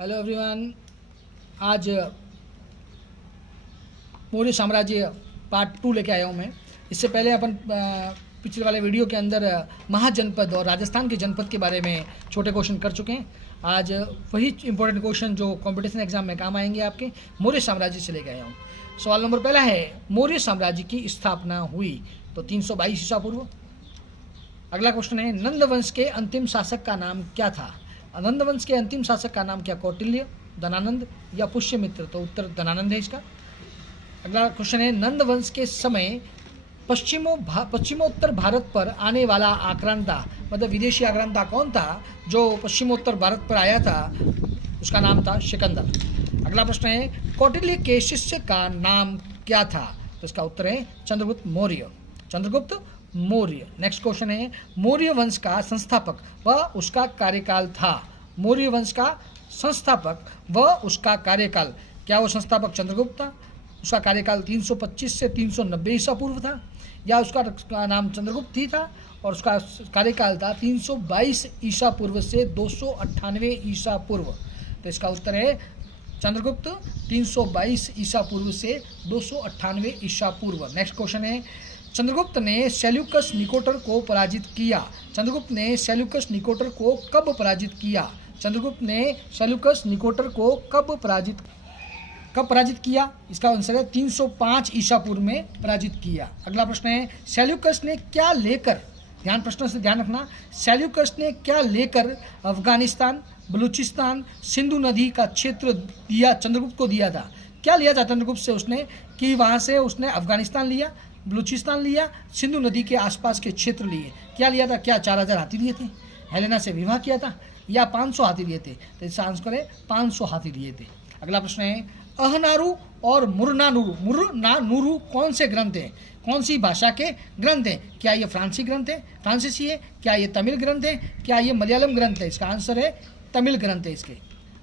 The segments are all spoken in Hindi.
Hello everyone. आज मौर्य साम्राज्य पार्ट 2 लेके आया हूँ मैं। इससे पहले अपन पिछले वाले वीडियो के अंदर महाजनपद और राजस्थान के जनपद के बारे में छोटे क्वेश्चन कर चुके हैं। आज वही इंपॉर्टेंट क्वेश्चन जो कंपटीशन एग्जाम में काम आएंगे आपके, मौर्य साम्राज्य से लेके आया हूँ। सवाल नंबर पहला है, मौर्य साम्राज्य की स्थापना हुई तो 322 ईसा पूर्व। अगला क्वेश्चन है, नंद वंश के अंतिम शासक का नाम क्या था? नंद वंश के अंतिम शासक का नाम क्या? कौटिल्य, धनानंद या पुष्यमित्र? तो उत्तर धनानंद है इसका। अगला क्वेश्चन है, नंद वंश के समय पश्चिमोत्तर भारत पर आने वाला आक्रांता, मतलब विदेशी आक्रांता कौन था जो पश्चिमोत्तर भारत पर आया था? उसका नाम था सिकंदर। अगला प्रश्न है, कौटिल्य के शिष्य का नाम क्या था? तो इसका उत्तर है चंद्रगुप्त मौर्य। चंद्रगुप्त मौर्य। नेक्स्ट क्वेश्चन है, मौर्य वंश का संस्थापक व उसका कार्यकाल था। मौर्य वंश का संस्थापक व उसका कार्यकाल, क्या वो संस्थापक चंद्रगुप्त था? उसका कार्यकाल 325 से 390 ईसा पूर्व था, या उसका नाम चंद्रगुप्त ही था और उसका कार्यकाल था 322 ईसा पूर्व से 298 ईसा पूर्व? तो इसका उत्तर है चंद्रगुप्त 322 ईसा पूर्व से 298 ईसा पूर्व। नेक्स्ट क्वेश्चन है, चंद्रगुप्त ने सेल्यूकस निकोटर को पराजित किया। चंद्रगुप्त ने सेल्यूकस निकोटर को कब पराजित किया? चंद्रगुप्त ने सेल्यूकस निकोटर को कब पराजित किया? इसका आंसर है 305 ईसा पूर्व में पराजित किया। अगला प्रश्न है, सेल्यूकस ने क्या लेकर, प्रश्न से ध्यान रखना, सेल्यूकस ने क्या लेकर अफगानिस्तान, बलूचिस्तान, सिंधु नदी का क्षेत्र दिया, चंद्रगुप्त को दिया था? क्या लिया था चंद्रगुप्त से उसने, कि वहाँ से उसने अफगानिस्तान लिया, बलूचिस्तान लिया, सिंधु नदी के आसपास के क्षेत्र लिए? क्या लिया था? क्या 4000 हाथी लिए थे? हेलेना से विवाह किया था? या 500 हाथी लिए थे? तो इसका आंसर है 500 हाथी लिए थे। अगला प्रश्न है, अहनारू और मुरनानुरू कौन से ग्रंथ हैं? कौन सी भाषा के ग्रंथ हैं? क्या ये फ्रांसीसी है? क्या ये तमिल ग्रंथ है? क्या ये मलयालम ग्रंथ है? इसका आंसर है तमिल ग्रंथ है। इसके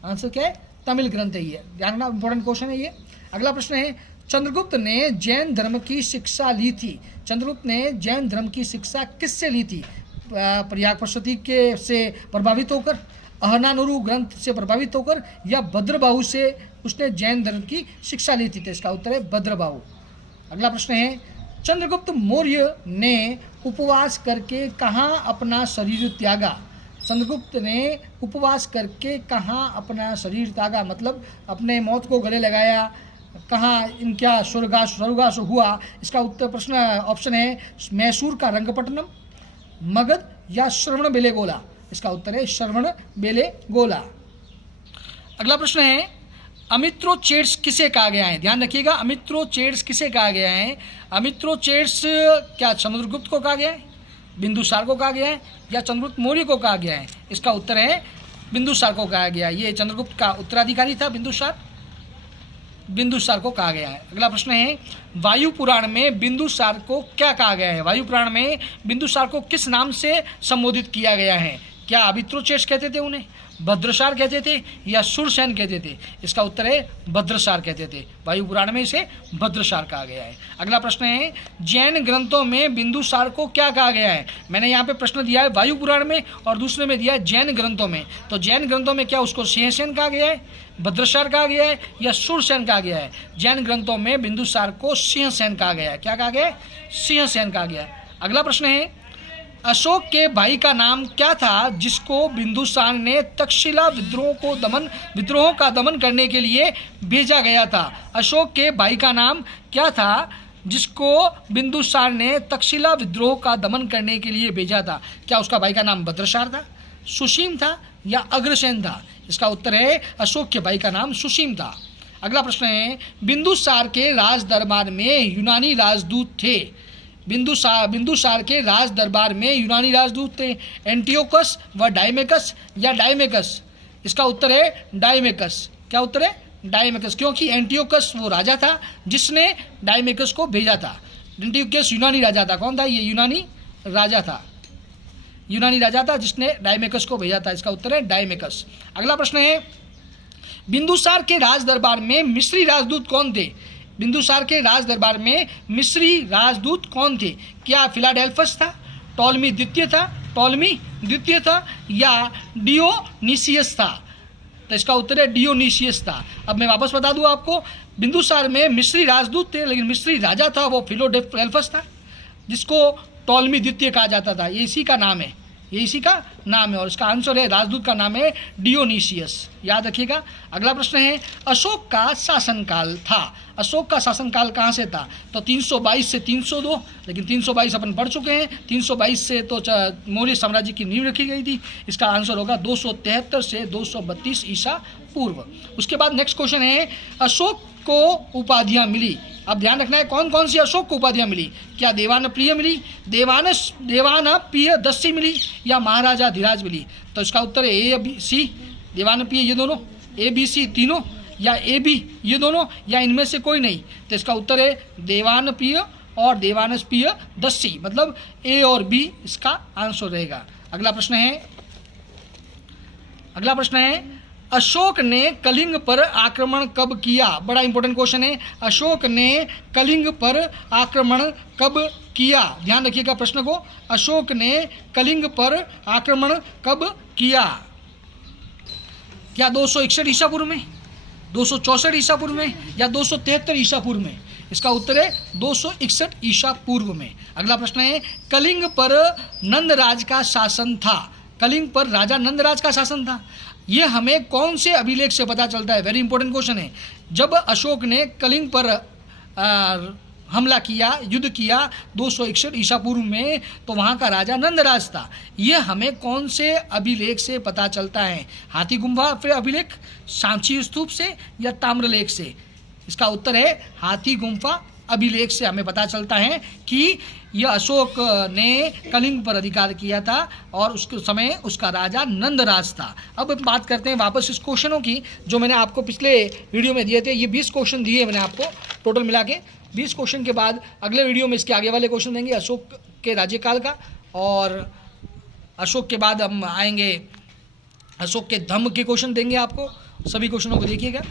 आंसर क्या है? तमिल ग्रंथ है। ये ध्यान रखना, इंपॉर्टेंट क्वेश्चन है ये। अगला प्रश्न है, चंद्रगुप्त ने जैन धर्म की शिक्षा ली थी। चंद्रगुप्त ने जैन धर्म की शिक्षा किससे ली थी? प्रयाग प्रसूति के से प्रभावित होकर, अहनानुरू ग्रंथ से प्रभावित होकर, या भद्रबाहु से उसने जैन धर्म की शिक्षा ली थी? तो इसका उत्तर है भद्रबाहु। अगला प्रश्न है, चंद्रगुप्त मौर्य ने उपवास करके कहाँ अपना शरीर त्यागा? चंद्रगुप्त ने उपवास करके कहाँ अपना शरीर त्यागा, मतलब अपने मौत को गले लगाया, कहाँ इनका स्वर्गास हुआ? इसका उत्तर प्रश्न ऑप्शन है मैसूर का रंगपट्टनम, मगध या श्रवणबेलगोला? इसका उत्तर है श्रवणबेलगोला। अगला प्रश्न है, अमित्रोचेट्स किसे कहा गया है? ध्यान रखिएगा, अमित्रोचेट्स किसे कहा गया है? अमित्रोचेट्स क्या चंद्रगुप्त को कहा गया है, बिंदुसार को कहा गया है, या चंद्रगुप्त मौर्य को कहा गया है? इसका उत्तर है बिंदुसार को कहा गया। ये चंद्रगुप्त का उत्तराधिकारी था बिंदुसार को कहा गया है। अगला प्रश्न है, वायु पुराण में बिंदुसार को क्या कहा गया है? वायु पुराण में बिंदुसार को किस नाम से संबोधित किया गया है? क्या अमित्रोचेट्स कहते थे उन्हें, भद्रसार कहते थे, या शूरसेन कहते थे? इसका उत्तर है भद्रसार कहते थे। वायु पुराण में इसे भद्रसार कहा गया है। अगला प्रश्न है, जैन ग्रंथों में बिंदुसार को क्या कहा गया है? मैंने यहाँ पे प्रश्न दिया है वायु पुराण में और दूसरे में दिया है जैन ग्रंथों में। तो जैन ग्रंथों में क्या उसको सिंहसेन कहा गया है, भद्रसार कहा गया है, या शूरसेन कहा गया है? जैन ग्रंथों में बिंदुसार को सिंहसेन कहा गया है। क्या कहा गया है? सिंहसेन कहा गया है। अगला प्रश्न है, अशोक के भाई का नाम क्या था जिसको बिंदुसार ने तक्षशिला विद्रोहों का दमन करने के लिए भेजा गया था? अशोक के भाई का नाम क्या था जिसको बिंदुसार ने तक्षशिला विद्रोह का दमन करने के लिए भेजा था? क्या उसका भाई का नाम भद्रसार था, सुसीम था, या अग्रसेन था? इसका उत्तर है अशोक के भाई का नाम सुसीम था। अगला प्रश्न है, बिंदुसार के राज दरबार में यूनानी राजदूत थे। बिंदुसार के राज दरबार में यूनानी राजदूत थे, एंटियोकस व डायमेकस, या डायमेकस? इसका उत्तर है डायमेकस। क्या उत्तर है? डायमेकस, क्योंकि एंटियोकस वो राजा था जिसने डायमेकस को भेजा था। एंटियोकस यूनानी राजा था। कौन था ये? यूनानी राजा था जिसने डायमेकस को भेजा था। इसका उत्तर है डायमेकस। अगला प्रश्न है, बिंदुसार के राज दरबार में मिस्री राजदूत कौन थे? बिंदुसार के राज दरबार में मिस्री राजदूत कौन थे? क्या फिलाडेल्फस था, टॉलमी द्वितीय था, या डियोनिसियस था? तो इसका उत्तर है डियोनीसियस था। अब मैं वापस बता दूं आपको, बिंदुसार में मिस्री राजदूत थे, लेकिन मिस्री राजा था वो फिलोडेल्फस था, जिसको टॉलमी द्वितीय कहा जाता था। ये इसी का नाम है, ये इसी का नाम है, और इसका आंसर है राजदूत का नाम है डियोनीसियस, याद रखिएगा। अगला प्रश्न है अशोक का शासनकाल था। अशोक का शासनकाल कहाँ से था? तो 322 से 302, लेकिन 322 अपन पढ़ चुके हैं। 322 से तो मौर्य साम्राज्य की नींव रखी गई थी। इसका आंसर होगा 273 से 232 ईसा पूर्व। उसके बाद नेक्स्ट क्वेश्चन है अशोक को उपाधियाँ मिली। अब ध्यान रखना है कौन कौन सी अशोक को उपाधियाँ मिली। क्या देवान प्रिय मिली, देवान प्रिय दस्सी मिली, या महाराजा धीराज मिली? तो इसका उत्तर है ए बी सी, देवान प्रिय ये दोनों, ए बी सी तीनों, या ए बी ये दोनों, या इनमें से कोई नहीं। तो इसका उत्तर है देवान प्रिय और देवानस प्रिय दस्सी, मतलब ए और बी इसका आंसर रहेगा। अगला प्रश्न है अशोक ने कलिंग पर आक्रमण कब किया? बड़ा इंपॉर्टेंट क्वेश्चन है। अशोक ने कलिंग पर आक्रमण कब किया? ध्यान रखिएगा प्रश्न को। अशोक ने कलिंग पर आक्रमण कब किया? क्या 261 ईसा पूर्व में, 264 ईसा पूर्व में, या 273 ईसा पूर्व में? इसका उत्तर है 261 ईसा पूर्व में। अगला प्रश्न है कलिंग पर नंदराज का शासन था। कलिंग पर राजा नंदराज का शासन था। ये हमें कौन से अभिलेख से पता चलता है? वेरी इंपॉर्टेंट क्वेश्चन है। जब अशोक ने कलिंग पर हमला किया, युद्ध किया 261 ईसा पूर्व में, तो वहाँ का राजा नंदराज था। ये हमें कौन से अभिलेख से पता चलता है? हाथी गुम्फा फिर अभिलेख, सांची स्तूप से, या ताम्रलेख से? इसका उत्तर है हाथी गुम्फा अभिलेख से हमें पता चलता है कि यह अशोक ने कलिंग पर अधिकार किया था और उसके समय उसका राजा नंदराज था। अब बात करते हैं वापस इस क्वेश्चनों की जो मैंने आपको पिछले वीडियो में दिए थे। ये 20 क्वेश्चन दिए मैंने आपको टोटल मिला के। 20 क्वेश्चन के बाद अगले वीडियो में इसके आगे वाले क्वेश्चन देंगे अशोक के राज्यकाल का, और अशोक के बाद हम आएंगे अशोक के धम्म के क्वेश्चन देंगे आपको। सभी क्वेश्चनों को देखिएगा।